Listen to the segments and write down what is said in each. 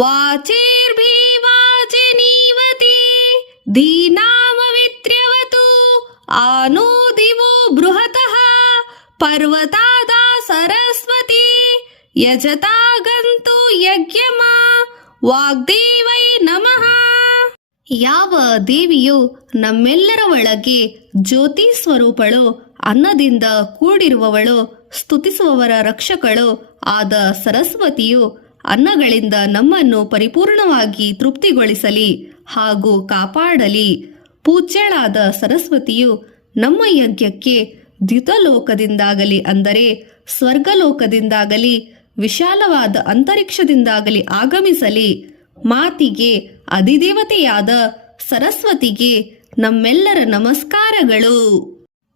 ವಾಚೇರ್ಭಿವಾಚನೀವತಿ ದೀನಾಮವಿತ್ರ್ಯವತು ಆನೋ ದಿವೋ ಬೃಹತಃ ಪರ್ವತಾದ ಸರಸ್ವತಿ ಯಜತಾ ಗಂತು ಯಜ್ಞಮ ವಾಗ್ದೇವೈ ನಮಃ. ಯಾವ ದೇವಿಯು ನಮ್ಮೆಲ್ಲರ ಒಳಗೆ ಜ್ಯೋತಿ ಸ್ವರೂಪಳು, ಅನ್ನದಿಂದ ಕೂಡಿರುವವಳು, ಸ್ತುತಿಸುವವರ ರಕ್ಷಕಳು ಆದ ಸರಸ್ವತಿಯು ಅನ್ನಗಳಿಂದ ನಮ್ಮನ್ನು ಪರಿಪೂರ್ಣವಾಗಿ ತೃಪ್ತಿಗೊಳಿಸಲಿ ಹಾಗೂ ಕಾಪಾಡಲಿ. ಪೂಜ್ಯಳಾದ ಸರಸ್ವತಿಯು ನಮ್ಮ ಯಜ್ಞಕ್ಕೆ ದ್ಯುತಲೋಕದಿಂದಾಗಲಿ ಅಂದರೆ ಸ್ವರ್ಗಲೋಕದಿಂದಾಗಲಿ ವಿಶಾಲವಾದ ಅಂತರಿಕ್ಷದಿಂದಾಗಲಿ ಆಗಮಿಸಲಿ. ಮಾತಿಗೆ ಅಧಿದೇವತೆಯಾದ ಸರಸ್ವತಿಗೆ ನಮ್ಮೆಲ್ಲರ ನಮಸ್ಕಾರಗಳು.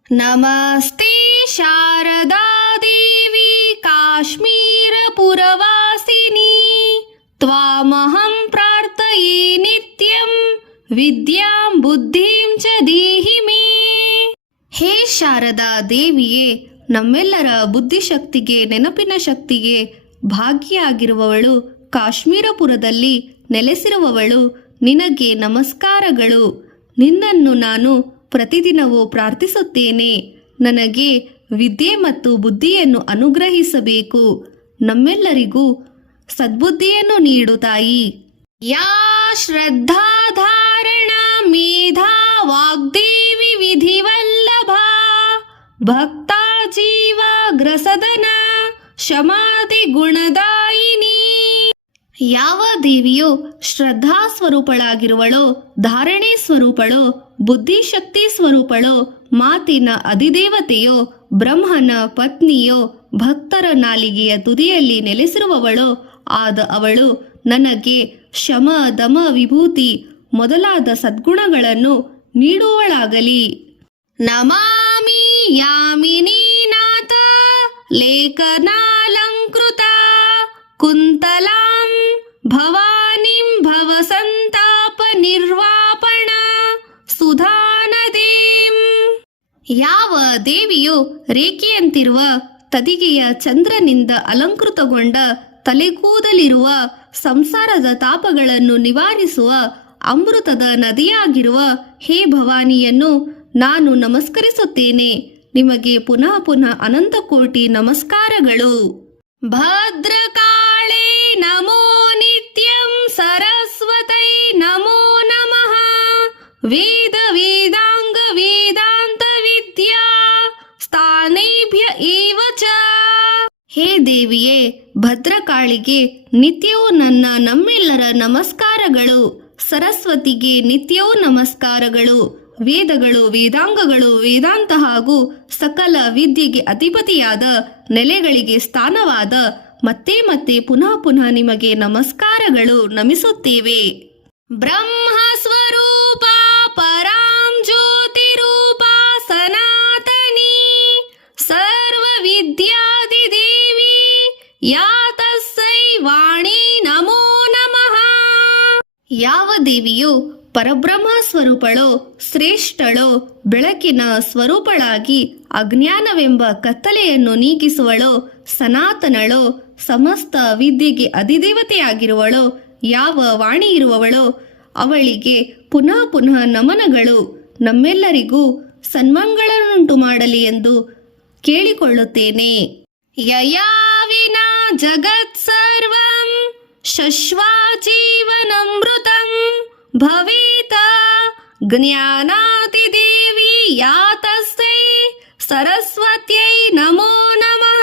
ನಮಸ್ತೆ ಶಾರದಾ ದೇವಿ ಕಾಶ್ಮೀರ ಪುರವಾಸಿನಿ ತ್ವಾಮಹಂ ಪ್ರಾರ್ಥಯೇ ನಿತ್ಯಂ ವಿದ್ಯಾಂ ಬುದ್ಧಿಂ ಚ ದೇಹಿ ಮೇ. ಹೇ ಶಾರದಾ ದೇವಿಯೇ, ನಮ್ಮೆಲ್ಲರ ಬುದ್ಧಿಶಕ್ತಿಗೆ ನೆನಪಿನ ಶಕ್ತಿಗೆ ಭಾಗಿಯಾಗಿರುವವಳು, ಕಾಶ್ಮೀರಪುರದಲ್ಲಿ ನೆಲೆಸಿರುವವಳು, ನಿನಗೆ ನಮಸ್ಕಾರಗಳು. ನಿನ್ನನ್ನು ನಾನು ಪ್ರತಿದಿನವೂ ಪ್ರಾರ್ಥಿಸುತ್ತೇನೆ. ನನಗೆ ವಿದ್ಯೆ ಮತ್ತು ಬುದ್ಧಿಯನ್ನು ಅನುಗ್ರಹಿಸಬೇಕು. ನಮ್ಮೆಲ್ಲರಿಗೂ ಸದ್ಬುದ್ಧಿಯನ್ನು ನೀಡು ತಾಯಿ. ಯಾ ಶ್ರದ್ಧಾಧಾರಣ ಮೇಧಾ ವಾಗ್ದೇವಿ ವಿಧಿವಲ್ಲಭ ಭಕ್ತಾ ಜೀವ ಗ್ರಸದನ ಶಮಾಧಿ ಗುಣದಾಯಿನಿ. ಯಾವ ದೇವಿಯು ಶ್ರದ್ಧಾ ಸ್ವರೂಪಳಾಗಿರುವಳೋ, ಧಾರಣೆ ಸ್ವರೂಪಳೋ, ಬುದ್ಧಿಶಕ್ತಿ ಸ್ವರೂಪಳೋ, ಮಾತಿನ ಅಧಿದೇವತೆಯೋ, ಬ್ರಹ್ಮನ ಪತ್ನಿಯೋ, ಭಕ್ತರ ನಾಲಿಗೆಯ ತುದಿಯಲ್ಲಿ ನೆಲೆಸಿರುವವಳೋ ಆದ ಅವಳು ನನಗೆ ಶಮ ದಮ ವಿಭೂತಿ ಮೊದಲಾದ ಸದ್ಗುಣಗಳನ್ನು ನೀಡುವಳಾಗಲಿ. ನಮಾಮಿ ಯಾಮಿನಿ ನಾಥ ಲೇಖನಾಲಂಕೃತ ಕುಂತಲಾಂ ಭವಾನಿಂ ಭವಸಂತಾಪ ನಿರ್ವಾಪಣ ಸುಧಾನದೀಂ. ಯಾವ ದೇವಿಯು ರೇಖೆಯಂತಿರುವ ತದಿಗೆಯ ಚಂದ್ರನಿಂದ ಅಲಂಕೃತಗೊಂಡ ತಲೆಗೂದಲಿರುವ ಸಂಸಾರದ ತಾಪಗಳನ್ನು ನಿವಾರಿಸುವ ಅಮೃತದ ನದಿಯಾಗಿರುವ ಹೇ ಭವಾನಿಯನ್ನು ನಾನು ನಮಸ್ಕರಿಸುತ್ತೇನೆ. ನಿಮಗೆ ಪುನಃ ಪುನಃ ಅನಂತಕೋಟಿ ನಮಸ್ಕಾರಗಳು. ಭದ್ರಕಾಳೇ ನಮೋ ನಿತ್ಯಂ ಸರಸ್ವತೈ ನಮೋ ನಮಃ ವೇದ ವೇದಾಂಗ ವೇದಾಂತ ವಿದ್ಯಾ ಸ್ಥಾನೇಭ್ಯ ಏವ ಚ. ಹೇ ದೇವಿಯೇ, ಭದ್ರಕಾಳಿಗೆ ನಿತ್ಯವೂ ನಮ್ಮೆಲ್ಲರ ನಮಸ್ಕಾರಗಳು. ಸರಸ್ವತಿಗೆ ನಿತ್ಯವೂ ನಮಸ್ಕಾರಗಳು. ವೇದಗಳು, ವೇದಾಂಗಗಳು, ವೇದಾಂತ ಹಾಗೂ ಸಕಲ ವಿದ್ಯೆಗೆ ಅಧಿಪತಿಯಾದ ನೆಲೆಗಳಿಗೆ ಸ್ಥಾನವಾದ ಮತ್ತೆ ಮತ್ತೆ ಪುನಃ ಪುನಃ ನಿಮಗೆ ನಮಸ್ಕಾರಗಳು ನಮಿಸುತ್ತೇವೆ. ಬ್ರಹ್ಮ ಸ್ವರೂಪ ಪರಾಂ ಜ್ಯೋತಿ ರೂಪ ಸನಾತನಿ ಸರ್ವ ವಿದ್ಯಾದಿ ದೇವಿ ಯಾ ತಸ್ಸೈ ವಾಣಿ ನಮೋ ನಮಃ. ಯಾವ ದೇವಿಯು ಪರಬ್ರಹ್ಮ ಸ್ವರೂಪಳೋ, ಶ್ರೇಷ್ಠಳೋ, ಬೆಳಕಿನ ಸ್ವರೂಪಳಾಗಿ ಅಜ್ಞಾನವೆಂಬ ಕತ್ತಲೆಯನ್ನು ನೀಗಿಸುವಳೋ, ಸನಾತನಳೋ, ಸಮಸ್ತ ವಿದ್ಯೆಗೆ ಅಧಿದೇವತೆಯಾಗಿರುವಳೋ, ಯಾವ ವಾಣಿ ಇರುವವಳೋ ಅವಳಿಗೆ ಪುನಃ ಪುನಃ ನಮನಗಳು. ನಮ್ಮೆಲ್ಲರಿಗೂ ಸನ್ಮಂಗಳನ್ನುಂಟು ಮಾಡಲಿ ಎಂದು ಕೇಳಿಕೊಳ್ಳುತ್ತೇನೆ. ಯಯಾ ವಿನಾ ಜಗತ್ ಸರ್ವಂ ಶಶ್ವಾಜೀವನಮೃತಂ ಭವೇತ ಜ್ಞಾನಾತಿ ದೇವಿ ಯಾ ತಸ್ಸೈ ಸರಸ್ವತ್ಯೈ ನಮೋ ನಮಃ.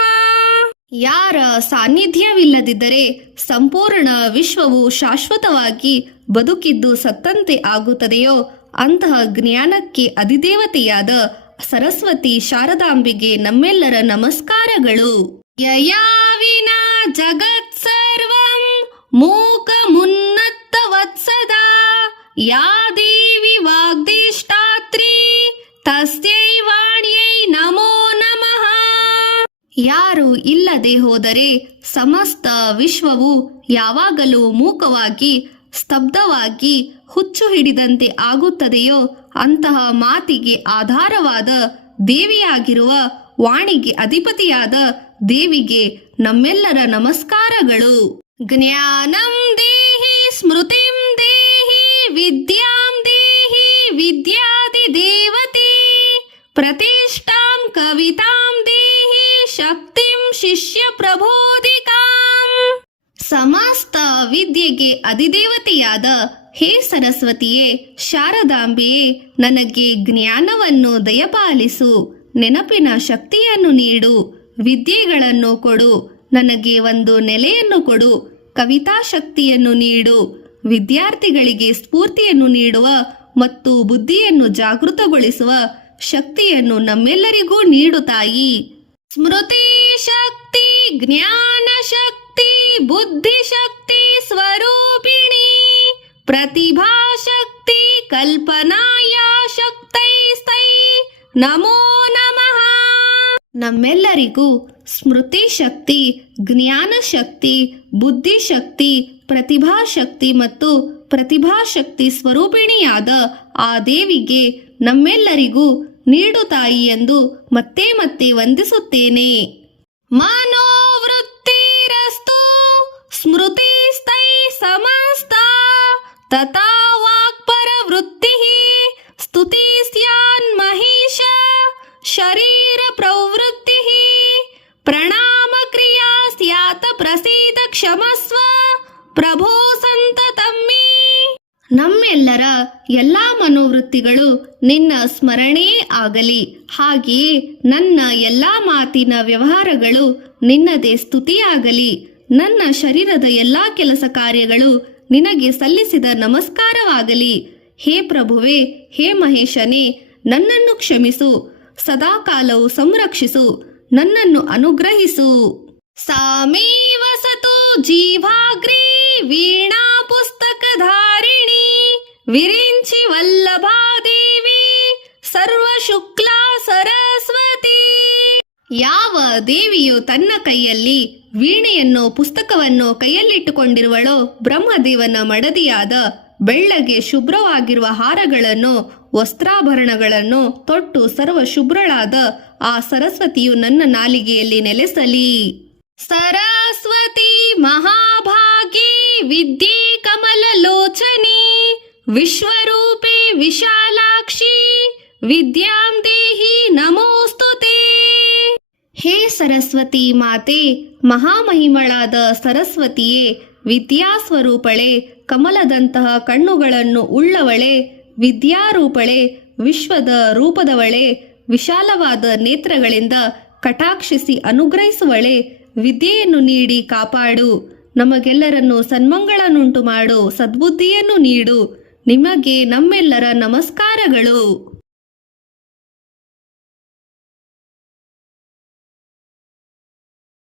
ಯಾರ ಸಾನ್ನಿಧ್ಯವಿಲ್ಲದಿದ್ದರೆ ಸಂಪೂರ್ಣ ವಿಶ್ವವು ಶಾಶ್ವತವಾಗಿ ಬದುಕಿದ್ದು ಸತ್ತಂತೆ ಆಗುತ್ತದೆಯೋ ಅಂತಹ ಜ್ಞಾನಕ್ಕೆ ಅಧಿದೇವತೆಯಾದ ಸರಸ್ವತಿ ಶಾರದಾಂಬೆಗೆ ನಮ್ಮೆಲ್ಲರ ನಮಸ್ಕಾರಗಳು. ಯಯಾ ವಿನಾ ಜಗತ್ ಸರ್ವಂ ಮೂಕ ಮುನ್ನತ್ತ ವತ್ಸದಾ ಯಾ ದೇವಿ ವಾಗ್ದೇಷ್ಟಾತ್ರಿ ತಸ್ಯೈ ವಾಣ್ಯೈ ನಮೋ ನಮಃ. ಯಾರು ಇಲ್ಲದೆ ಹೋದರೆ ಸಮಸ್ತ ವಿಶ್ವವು ಯಾವಾಗಲೂ ಮೂಕವಾಗಿ ಸ್ತಬ್ಧವಾಗಿ ಹುಚ್ಚು ಹಿಡಿದಂತೆ ಆಗುತ್ತದೆಯೋ ಅಂತಹ ಮಾತಿಗೆ ಆಧಾರವಾದ ದೇವಿಯಾಗಿರುವ ವಾಣಿಗೆ ಅಧಿಪತಿಯಾದ ದೇವಿಗೆ ನಮ್ಮೆಲ್ಲರ ನಮಸ್ಕಾರಗಳು. ಜ್ಞಾನಂ ಸ್ಮೃತಿಂ ದೇಹಿ ವಿದ್ಯಾಂ ದೇಹಿ ವಿದ್ಯಾದಿ ದೇವತೆ ಪ್ರತಿಷ್ಠಾಂ ಕವಿತಾಂ ದೇಹಿ ಶಕ್ತಿಂ ಶಿಷ್ಯ ಪ್ರಬೋಧಿಕಾಂ. ಸಮಸ್ತ ವಿದ್ಯೆಗೆ ಅಧಿದೇವತೆಯಾದ ಹೇ ಸರಸ್ವತಿಯೇ, ಶಾರದಾಂಬೆಯೇ, ನನಗೆ ಜ್ಞಾನವನ್ನು ದಯಪಾಲಿಸು, ನೆನಪಿನ ಶಕ್ತಿಯನ್ನು ನೀಡು, ವಿದ್ಯೆಗಳನ್ನು ಕೊಡು, ನನಗೆ ಒಂದು ನೆಲೆಯನ್ನು ಕೊಡು, ಕವಿತಾ ಶಕ್ತಿಯನ್ನು ನೀಡು, ವಿದ್ಯಾರ್ಥಿಗಳಿಗೆ ಸ್ಫೂರ್ತಿಯನ್ನು ನೀಡುವ ಮತ್ತು ಬುದ್ಧಿಯನ್ನು ಜಾಗೃತಗೊಳಿಸುವ ಶಕ್ತಿಯನ್ನು ನಮ್ಮೆಲ್ಲರಿಗೂ ನೀಡು ತಾಯಿ. ಸ್ಮೃತಿ ಶಕ್ತಿ, ಜ್ಞಾನ ಶಕ್ತಿ, ಬುದ್ಧಿ ಶಕ್ತಿ ಸ್ವರೂಪಿಣಿ, ಪ್ರತಿಭಾ ಶಕ್ತಿ, ಕಲ್ಪನಾಯ ಶಕ್ತೈಸ್ತೈ ನಮೋ ನಮಃ. ನಮ್ಮೆಲ್ಲರಿಗೂ ಸ್ಮೃತಿ ಶಕ್ತಿ, ಜ್ಞಾನ ಶಕ್ತಿ, ಬುದ್ಧಿ ಶಕ್ತಿ, ಪ್ರತಿಭಾ ಶಕ್ತಿ ಮತ್ತು ಪ್ರತಿಭಾ ಶಕ್ತಿ ಸ್ವರೂಪಿಣಿಯಾದ ಆ ದೇವಿಗೆ ನಮ್ಮೆಲ್ಲರಿಗೂ ನೀಡು ತಾಯಿ ಎಂದು ಮತ್ತೆ ಮತ್ತೆ ವಂದಿಸುತ್ತೇನೆ. ಮನೋವೃತ್ತಿರಸ್ತು ಸ್ಮೃತಿಸ್ತೈ ಸಮಸ್ತ ತಥಾ ವಾಕ್ಪರವೃತ್ತಿಃ ಸ್ತುತಿ ಸ್ಯಾನ್ ಮಹೇಶ ಶರೀರ ಪ್ರವೃತ್ತಿಃ ಪ್ರಣಾಮ ಕ್ರಿಯಾ ಸ್ಯಾತ್ ಪ್ರಸೀದ ಕ್ಷಮಸ್ವ ಪ್ರಭೋ ಸಂತತಮ್ಮಿ. ನಮ್ಮೆಲ್ಲರ ಎಲ್ಲ ಮನೋವೃತ್ತಿಗಳು ನಿನ್ನ ಸ್ಮರಣೆ ಆಗಲಿ, ಹಾಗೆಯೇ ನನ್ನ ಎಲ್ಲ ಮಾತಿನ ವ್ಯವಹಾರಗಳು ನಿನ್ನದೇ ಸ್ತುತಿಯಾಗಲಿ. ನನ್ನ ಶರೀರದ ಎಲ್ಲ ಕೆಲಸ ಕಾರ್ಯಗಳು ನಿನಗೆ ಸಲ್ಲಿಸಿದ ನಮಸ್ಕಾರವಾಗಲಿ. ಹೇ ಪ್ರಭುವೇ, ಹೇ ಮಹೇಶನೇ, ನನ್ನನ್ನು ಕ್ಷಮಿಸು, ಸದಾಕಾಲವು ಸಂರಕ್ಷಿಸು, ನನ್ನನ್ನು ಅನುಗ್ರಹಿಸು. ಸಾಮೇ ವಸತು ಜೀವಾಗ್ರೇ ವೀಣಾ ಪುಸ್ತಕಧಾರಿಣಿ ವಿರಿಂಚಿ ವಲ್ಲಭಾದೇವಿ ಸರ್ವಶುಕ್ಲಾ ಸರಸ್ವತಿ. ಯಾವ ದೇವಿಯು ತನ್ನ ಕೈಯಲ್ಲಿ ವೀಣೆಯನ್ನು ಪುಸ್ತಕವನ್ನು ಕೈಯಲ್ಲಿಟ್ಟುಕೊಂಡಿರುವಳೋ, ಬ್ರಹ್ಮದೇವನ ಮಡದಿಯಾದ ಬೆಳ್ಳಗೆ ಶುಭ್ರವಾಗಿರುವ ಹಾರಗಳನ್ನು ವಸ್ತ್ರಾಭರಣಗಳನ್ನು ತೊಟ್ಟು ಸರ್ವ ಶುಭ್ರಳಾದ ಆ ಸರಸ್ವತಿಯು ನನ್ನ ನಾಲಿಗೆಯಲ್ಲಿ ನೆಲೆಸಲಿ. ಸರಸ್ವತಿ ಮಹಾಭಾಗಿ ವಿದ್ಯೆ ಕಮಲಲೋಚನಿ ವಿಶ್ವರೂಪೆ ವಿಶಾಲಾಕ್ಷಿ ವಿದ್ಯಾಂ ದೇಹಿ ನಮೋಸ್ತುತೇ. ಹೇ ಸರಸ್ವತಿ ಮಾತೆ, ಮಹಾಮಹಿಮಳಾದ ಸರಸ್ವತಿಯೇ, ವಿದ್ಯಾಸ್ವರೂಪಳೆ, ಕಮಲದಂತಹ ಕಣ್ಣುಗಳನ್ನು ಉಳ್ಳವಳೆ, ವಿದ್ಯಾರೂಪಳೆ, ವಿಶ್ವದ ರೂಪದವಳೆ, ವಿಶಾಲವಾದ ನೇತ್ರಗಳಿಂದ ಕಟಾಕ್ಷಿಸಿ ಅನುಗ್ರಹಿಸುವಳೆ, ವಿದ್ಯೆಯನ್ನು ನೀಡಿ ಕಾಪಾಡು, ನಮಗೆಲ್ಲರನ್ನು ಸನ್ಮಂಗಳನ್ನುಂಟು ಮಾಡು, ಸದ್ಬುದ್ಧಿಯನ್ನು ನೀಡು. ನಿಮಗೆ ನಮ್ಮೆಲ್ಲರ ನಮಸ್ಕಾರಗಳು.